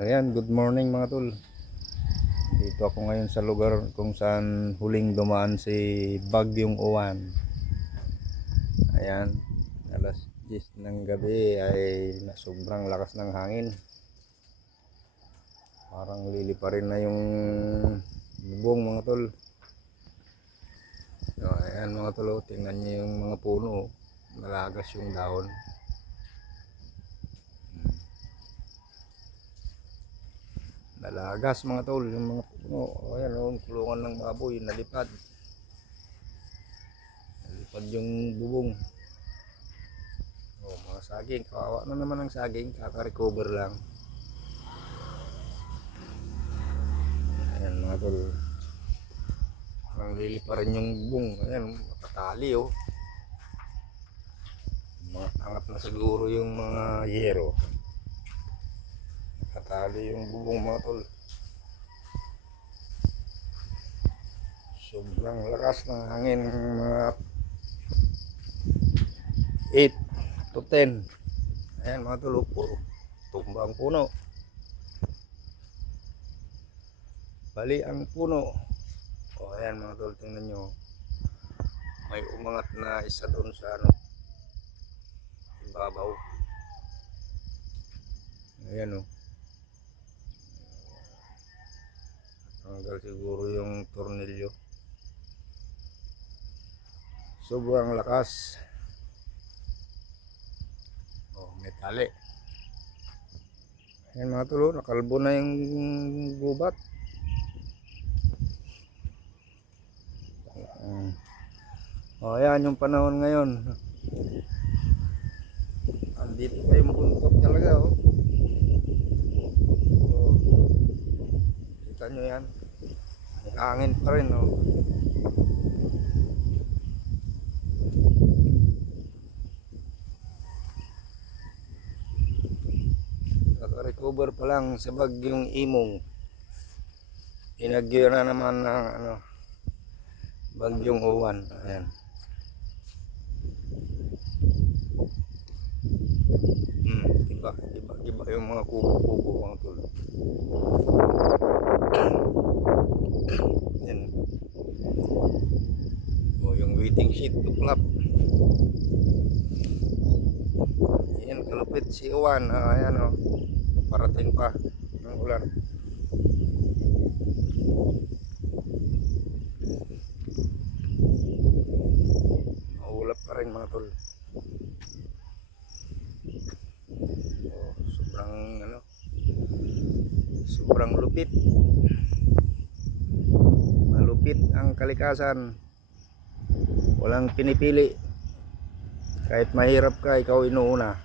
Ayan, good morning mga tol. Dito ako ngayon sa lugar kung saan huling dumaan si Bagyong Uwan. Ayan, alas 10 ng gabi ay sobrang lakas ng hangin. Parang liliparin na yung bubong mga tol. So, ayan mga tol, tingnan niyo yung mga puno. Malagas yung dahon. Nalagas mga tol, yung mga puno. Ayan o, kulungan ng baboy, nalipad yung bubong. Mga saging, kawawa na naman ang saging, kaka-recover lang. Ayan mga tol, nanglili pa rin yung bubong. Ayan, makatali angat na siguro yung mga yero. Nakatali yung bubong mga tol. Sobrang lakas ng hangin, mga 8 to 10. Ayan mga tol, puro tumbang puno. Bali ang puno. Ayan mga tol, tingnan nyo. May umangat na isa doon sa ibabaw. Ayan tanggal siguro yung tornilyo. Sobrang lakas. May tali. Ayan mga tol, nakalbo na yung gubat. Ayan yung panahon ngayon. Andito pa yung buntot talaga kita nyo yan, may hangin pa rin Naka-recover pa lang sa bagyong Imong. Inagyo na naman ng Bagyong Uwan. Ayan. Iba yung mga kubo-kubo mga tol. Ayan. Yung waiting sheet to clap. Ayan, kalupit si Uwan. Ayan parating pa ng ulan. Maulap pa rin mga tol. Sobrang lupit. Malupit ang kalikasan. Walang pinipili. Kahit mahirap ka, ikaw inuuna.